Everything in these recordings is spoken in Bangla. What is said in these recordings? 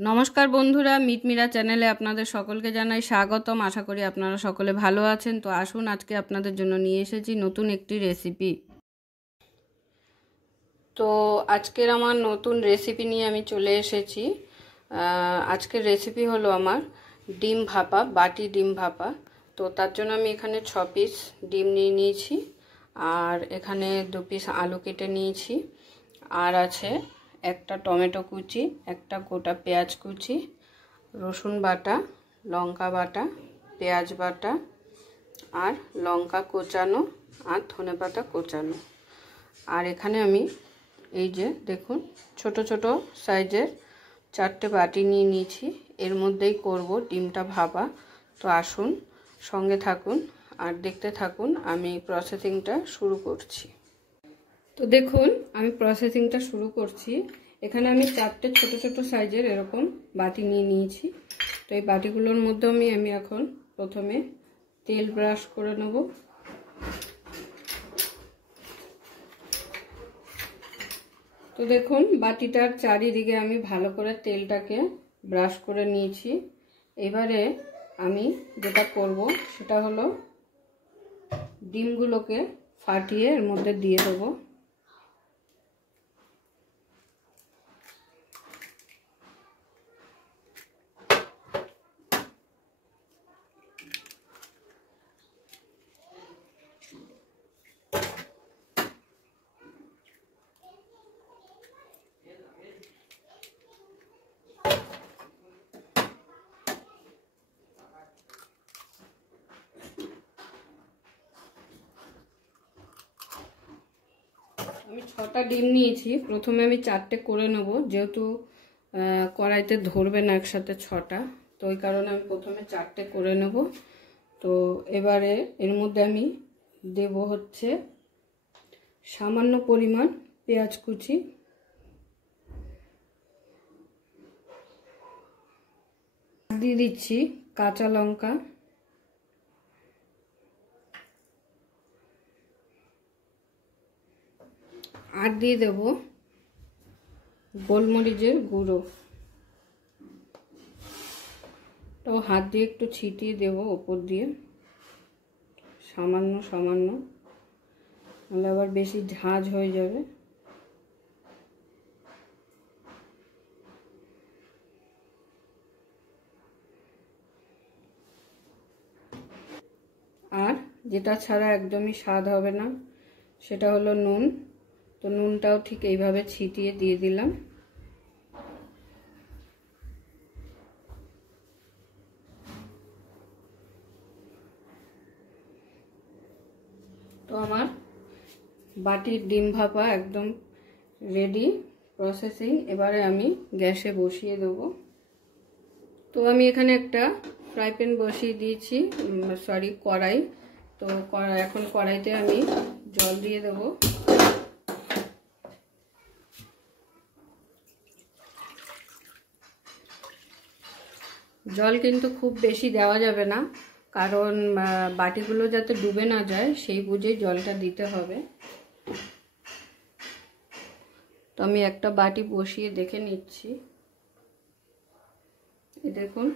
নমস্কার বন্ধুরা, মিটমিরা চ্যানেলে আপনাদের সকলকে জানাই স্বাগতম। আশা করি আপনারা সকলে ভালো আছেন। তো আসুন, আজকে আপনাদের জন্য নিয়ে এসেছি নতুন একটি রেসিপি। তো আজকের আমার নতুন রেসিপি নিয়ে আমি চলে এসেছি। আজকের রেসিপি হলো আমার ডিম ভাপা, বাটি ডিম ভাপা। তো তার জন্য আমি এখানে 6 পিস ডিম নিয়ে নিয়েছি, আর এখানে 2 পিস আলু কেটে নিয়েছি, আর আছে একটা টমেটো কুচি, একটা গোটা পেঁয়াজ কুচি, রসুন বাটা, লঙ্কা বাটা, পেঁয়াজ বাটা, আর লঙ্কা কোচানো, আর ধনেপাতা কোচানো। আর এখানে আমি এই যে দেখুন ছোট ছোট সাইজের 4টে বাটি নিয়ে নিয়েছি। এর মধ্যেই করব ডিমটা ভাপা। তো আসুন, সঙ্গে থাকুন আর দেখতে থাকুন, আমি প্রসেসিংটা শুরু করছি। তো দেখুন, আমি প্রসেসিংটা শুরু করছি। এখানে আমি 4টে ছোট ছোট সাইজের এরকম বাটি নিয়ে নিয়েছি। তো এই বাটিগুলোর মধ্যে আমি এখন প্রথমে তেল ব্রাশ করে নেব। তো দেখুন, বাটিটার চারিদিকে আমি ভালো করে তেলটাকে ব্রাশ করে নিয়েছি। এবারে আমি যেটা করব সেটা হলো ডিমগুলোকে ফাটিয়ে এর মধ্যে দিয়ে দেবো। আমি 6টা ডিম নিয়েছি। প্রথমে আমি 4টে করে নেব, যেহেতু কড়াইতে ধরবে না একসাথে 6টা, তো ওই কারণে আমি প্রথমে 4টে করে নেব। তো এবারে এর মধ্যে আমি দেব হচ্ছে সামান্য পরিমাণ পেঁয়াজ কুচি, দিয়ে দিচ্ছি কাঁচা লঙ্কা, আর দিয়ে দেব গোলমরিচের গুঁড়ো। তো হাত দিয়ে একটু ছিটিয়ে দেব ওপর দিয়ে, সামান্য সামান্য, নাহলে আবার বেশি ঝাঁঝ হয়ে যাবে। আর যেটা ছাড়া একদমই স্বাদ হবে না সেটা হলো নুন। তো নুনটাও ঠিক এইভাবে ছিটিয়ে দিয়ে দিলাম। তো আমার বাটির ডিম ভাপা একদম রেডি প্রসেসিং। এবারে আমি গ্যাসে বসিয়ে দেবো। তো আমি এখানে একটা ফ্রাই প্যান বসিয়ে দিয়েছি, কড়াই। তো এখন কড়াইতে আমি জল দিয়ে দেবো। জল কিন্তু খুব বেশি দেওয়া যাবে না, কারণ বাটিগুলো যাতে ডুবে না যায় সেই বুঝেই জলটা দিতে হবে। তো আমি একটা বাটি বসিয়ে দেখে নিচ্ছি। এই দেখুন,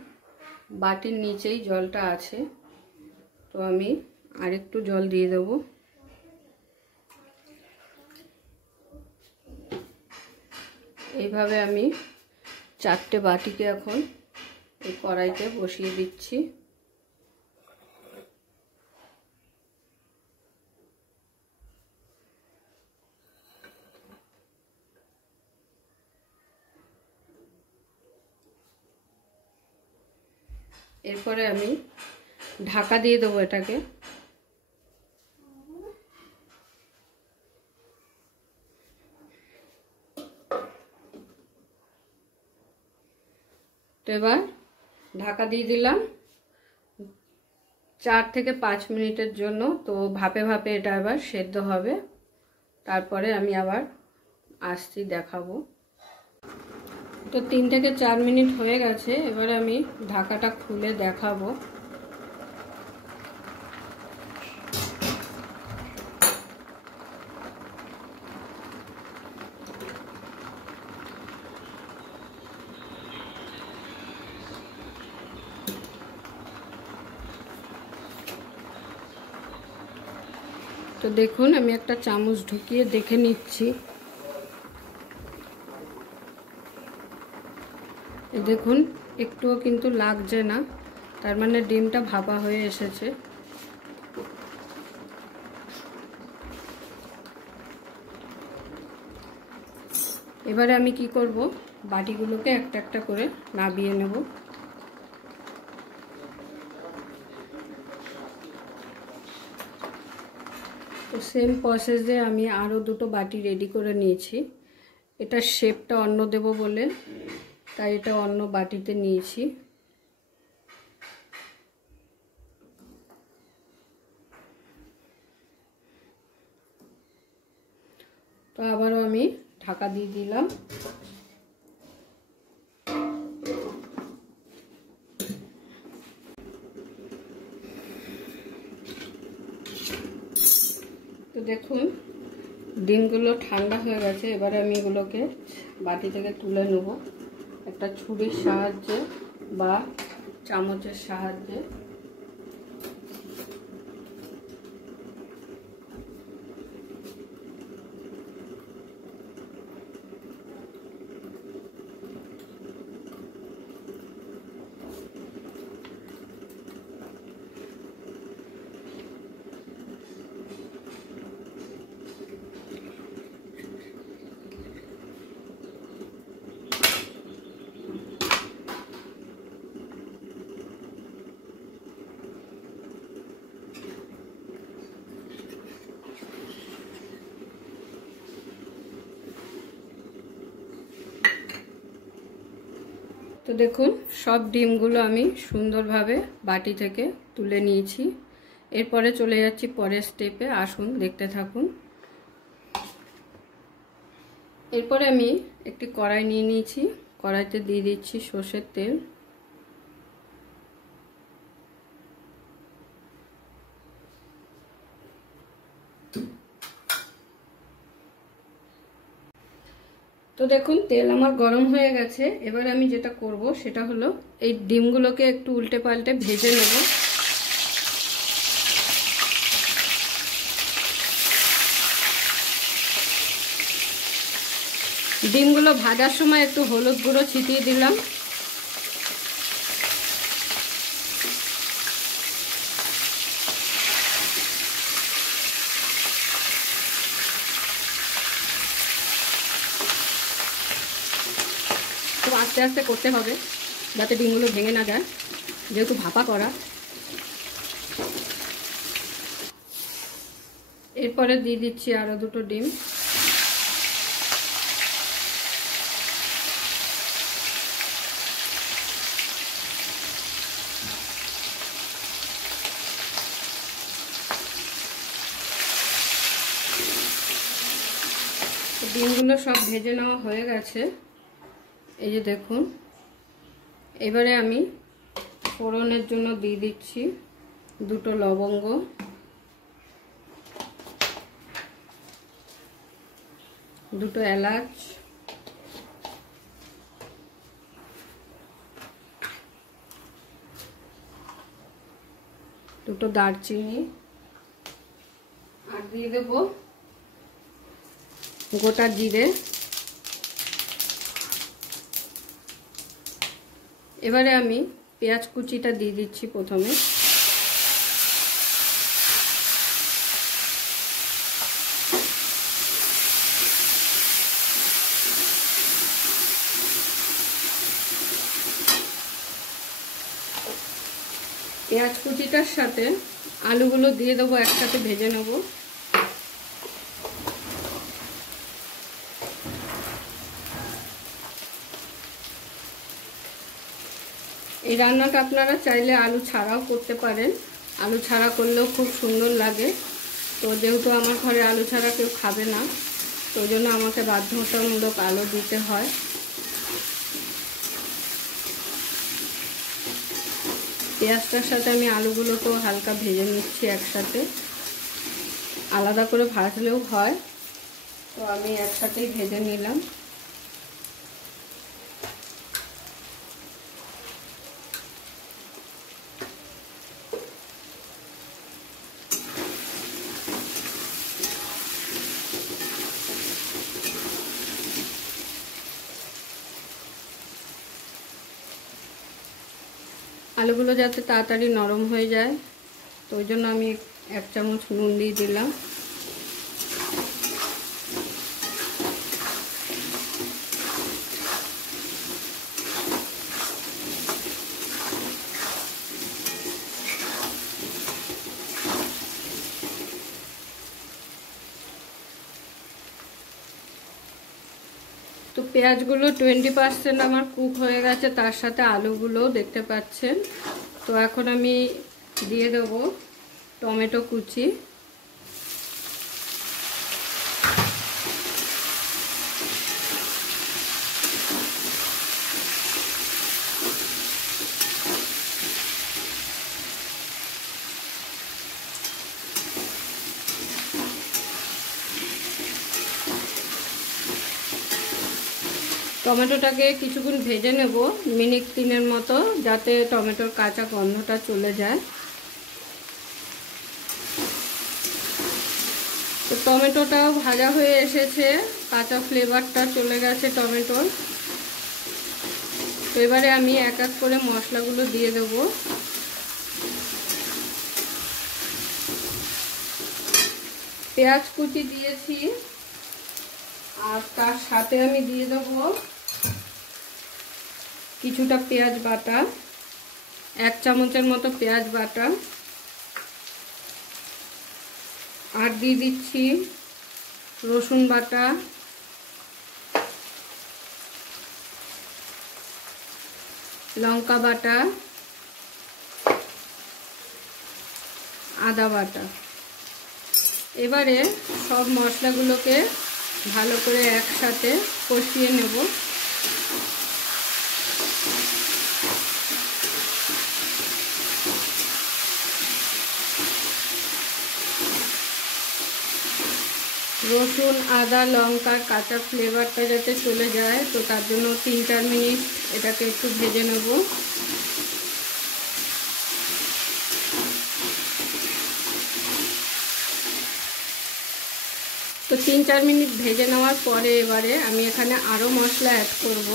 বাটির নিচেই জলটা আছে। তো আমি আরেকটু জল দিয়ে দেব। এইভাবে আমি 4টে বাটিকে এখন এই কড়াইতে বসিয়ে দিচ্ছি। এরপরে আমি ঢাকা দিয়ে দেবো এটাকে। তো এবার ঢাকা দিয়ে দিলাম 4 থেকে 5 মিনিটের জন্য। তো ভাপে ভাপে এটা এবার সেদ্ধ হবে, তারপরে আমি আবার আসছি দেখাবো। তো 3 থেকে 4 মিনিট হয়ে গেছে। এবারে আমি ঢাকাটা খুলে দেখাবো। তো দেখুন আমি একটা চামচ ঢুকিয়ে দেখে নিচ্ছি। দেখুন একটুও কিন্তু লাগছে না, তার মানে ডিমটা ভাপা হয়ে এসেছে। এবারে আমি কি করব, বাটিগুলোকে একটা একটা করে নাবিয়ে নেব। তো সেম প্রসেসে আমি আরও দুটো বাটি রেডি করে নিয়েছি। এটা শেপটা অন্য দেব বলে তাই এটা অন্য বাটিতে নিয়েছি। তো আবারও আমি ঢাকা দিয়ে দিলাম। তো দেখুন ডিমগুলো ঠান্ডা হয়ে গেছে। এবারে আমি এগুলোকে বাটি থেকে তুলে নেব একটা ছুরির সাহায্যে বা চামচের সাহায্যে। তো দেখুন সব ডিমগুলো আমি সুন্দরভাবে বাটি থেকে তুলে নিয়েছি। এরপরে চলে যাচ্ছি পরের স্টেপে, আসুন দেখতে থাকুন। এরপরে আমি একটি কড়াই নিয়ে নিয়েছি, কড়াইতে দিয়ে দিচ্ছি সর্ষের তেল। তো দেখুন তেল আমার গরম হয়ে গেছে। এবার আমি যেটা করব সেটা হলো এই ডিমগুলোকে একটু উল্টে পাল্টে ভেজে নেব। ডিমগুলো ভাজার সময় একটু হলুদ গুঁড়ো ছিটিয়ে দিলাম। তো আস্তে আস্তে করতে হবে যাতে ডিমগুলো ভেঙে না যায়, যেহেতু ভাপা করা। এরপরে দিয়ে দিচ্ছি আরও দুটো ডিম। ডিমগুলো সব ভেজে নেওয়া হয়ে গেছে, এই যে দেখুন। এবারে আমি ফোড়নের জন্য দিয়ে দিচ্ছি দুটো লবঙ্গ, দুটো এলাচ, দুটো দারচিনি, আর দিয়ে দেবো গোটা জিরে। এবারে আমি পেঁয়াজ কুচিটা দিয়ে দিচ্ছি প্রথমে। পেঁয়াজ কুচিটার সাথে আলুগুলো দিয়ে দেবো, একসাথে ভেজে নেব। এই রান্নাটা আপনারা চাইলে আলু ছাড়াও করতে পারেন, আলু ছাড়া করলেও খুব সুন্দর লাগে। তো যেহেতু আমার ঘরে আলু ছাড়া কেউ খাবে না, তো ওই জন্য আমাকে বাধ্যতামূলক আলু দিতে হয়। পেঁয়াজটার সাথে আমি আলুগুলোকেও হালকা ভেজে নিচ্ছি একসাথে, আলাদা করে ভাজলেও হয়, তো আমি একসাথেই ভেজে নিলাম। আলুগুলো যাতে তাড়াতাড়ি নরম হয়ে যায়, তো ওই জন্য আমি 1 চামচ নুন দিয়ে দিলাম। তো পেঁয়াজগুলো 20% আমার কুক হয়ে গেছে, তার সাথে আলুগুলো দেখতে পাচ্ছেন। তো এখন আমি দিয়ে দেবো টমেটো কুচি। টমেটোটাকে কিছুক্ষণ ভেজে নেব, মিনিট 3 মতো, যাতে টমেটোর কাঁচা গন্ধটা চলে যায়। তো টমেটোটাও ভাজা হয়ে এসেছে, কাঁচা ফ্লেভারটা চলে গেছে টমেটোর। তো এবারে আমি এক এক করে মশলাগুলো দিয়ে দেব। পেঁয়াজ কুচি দিয়েছি, আর তার সাথে আমি দিয়ে দেবো কিছুটা পেঁয়াজ বাটা, 1 চামচের মতো পেঁয়াজ বাটা। আর দিয়ে দিচ্ছি রসুন বাটা, লঙ্কা বাটা, আদা বাটা। এবারে সব মশলাগুলোকে ভালো করে একসাথে কষিয়ে নেব। রসুন আদা লঙ্কার কাঁচা ফ্লেভারটা যাতে চলে যায়, তো তার জন্য 3-4 মিনিট এটাকে একটু ভেজে নেব। তো 3-4 মিনিট ভেজে নেওয়ার পরে এবারে আমি এখানে আরও মশলা অ্যাড করব।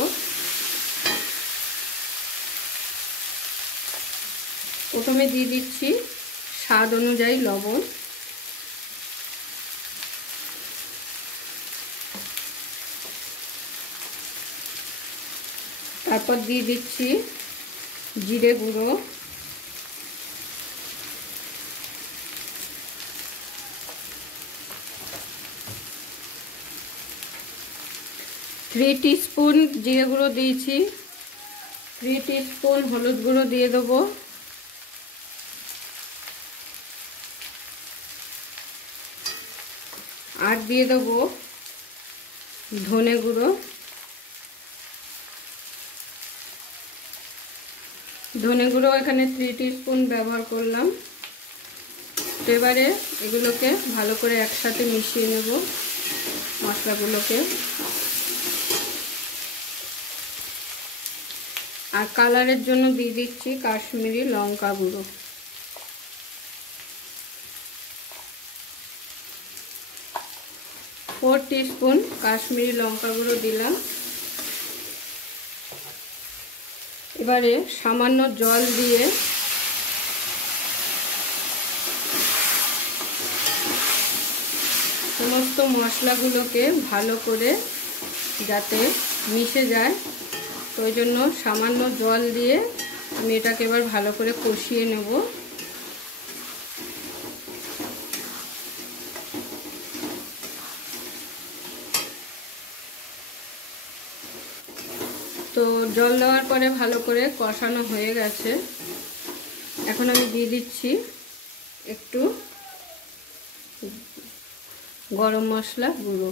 প্রথমে দিয়ে দিচ্ছি স্বাদ অনুযায়ী লবণ, তারপর দিয়ে দিচ্ছি জিরে গুঁড়ো, थ्री टीस्पून জিরে গুঁড়ো দিয়েছি, 3 टीस्पून হলুদ গুঁড়ো দিয়ে দেবো, আর দিয়ে দেবো ধনে গুঁড়ো। ধনে গুঁড়ো এখানে 3 टीस्पून ব্যবহার করলাম। তো এবারে এগুলোকে ভালো করে একসাথে মিশিয়ে নেব মশলাগুলোকে। আর কালারের জন্য দিয়ে দিচ্ছি কাশ্মীরি লঙ্কা গুঁড়ো। फोर टीस्पून কাশ্মীরি লঙ্কা গুঁড়ো দিলাম। এবারে সামান্য জল দিয়ে সমস্ত মশলাগুলোকে ভালো করে যাতে মিশে যায়, তো ওই জন্য সামান্য জল দিয়ে আমি এটাকে এবার ভালো করে কষিয়ে নেব। তো জল দেওয়ার পরে ভালো করে কষানো হয়ে গেছে। এখন আমি দিয়ে দিচ্ছি একটু গরম মশলা গুঁড়ো।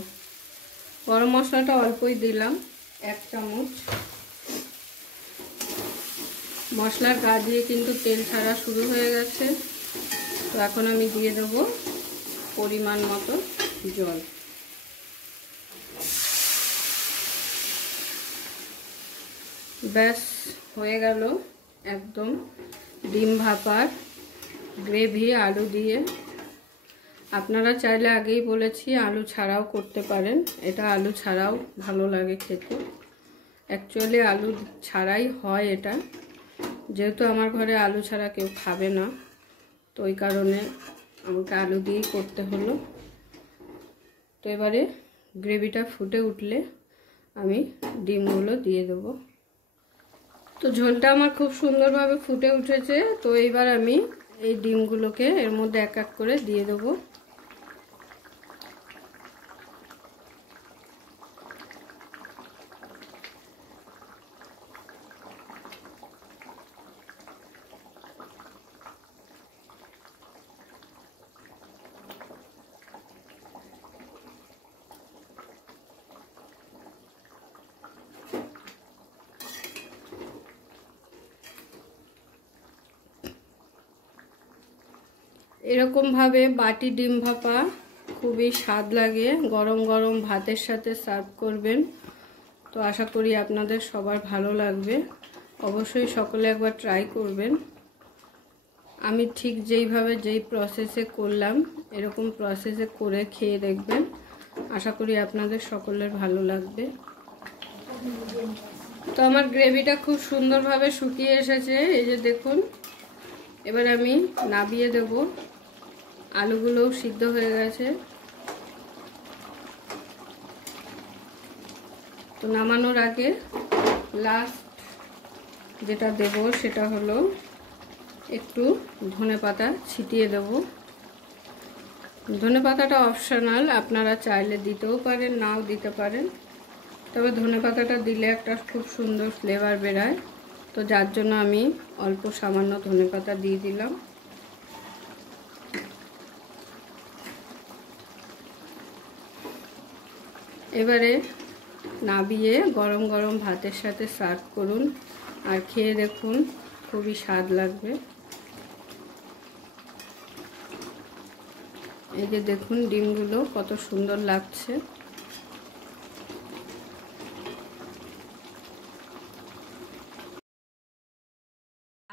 গরম মশলাটা অল্পই দিলাম, 1 চামচ। মশলার গা দিয়ে কিন্তু তেল ছাড়া শুরু হয়ে গেছে। তো এখন আমি দিয়ে দেব পরিমাণ মতো জল। ব্যাস হয়ে গেল একদম ডিম ভাপার গ্রেভি আলু দিয়ে। আপনারা চাইলে আগেই বলেছি আলু ছাড়াও করতে পারেন, এটা আলু ছাড়াও ভালো লাগে খেতে। অ্যাকচুয়ালি আলু ছাড়াই হয় এটা। যেহেতু আমার ঘরে আলু ছাড়া কেউ খাবে না, তো ওই কারণে আমাকে আলু দিয়েই করতে হলো। তো এবারে গ্রেভিটা ফুটে উঠলে আমি ডিমগুলো দিয়ে দেবো। তো ঝোলটা আমার খুব সুন্দরভাবে ফুটে উঠেছে। তো এইবার আমি এই ডিমগুলোকে এর মধ্যে এক এক করে দিয়ে দেবো। এরকমভাবে বাটি ডিম ভাপা খুবই স্বাদ লাগে, গরম গরম ভাতের সাথে সার্ভ করবেন। তো আশা করি আপনাদের সবার ভালো লাগবে, অবশ্যই সকলে একবার ট্রাই করবেন। আমি ঠিক যেই প্রসেসে করলাম এরকম প্রসেসে করে খেয়ে দেখবেন, আশা করি আপনাদের সকলের ভালো লাগবে। তো আমার গ্রেভিটা খুব সুন্দরভাবে শুকিয়ে এসেছে, এই যে দেখুন। এবার আমি নাবিয়ে দেব। আলুগুলোও সিদ্ধ হয়ে গেছে। তো নামানোর আগে লাস্ট যেটা দেব সেটা হলো একটু ধনেপাতা ছিটিয়ে দেব। ধনেপাতাটা অপশনাল, আপনারা চাইলে দিতেও পারেন, নাও দিতে পারেন। তবে ধনেপাতাটা দিলে একটা খুব সুন্দর ফ্লেভার বেরোয়, তো যার জন্য আমি অল্প সামান্য ধনেপাতা দিয়ে দিলাম। এবারে নাবিয়ে গরম গরম ভাতের সাথে সার্ভ করুন, আর খেয়ে দেখুন, খুবই স্বাদ লাগবে। এই যে দেখুন ডিমগুলো কত সুন্দর লাগছে।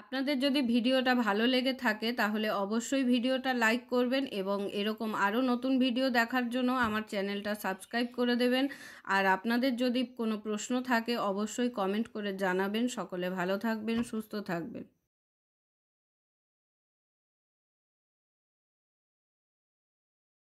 আপনাদের যদি ভিডিওটা ভালো লেগে থাকে তাহলে অবশ্যই ভিডিওটা লাইক করবেন এবং এরকম আরও নতুন ভিডিও দেখার জন্য আমার চ্যানেলটা সাবস্ক্রাইব করে দেবেন। আর আপনাদের যদি কোনো প্রশ্ন থাকে অবশ্যই কমেন্ট করে জানাবেন। সকলে ভালো থাকবেন, সুস্থ থাকবেন।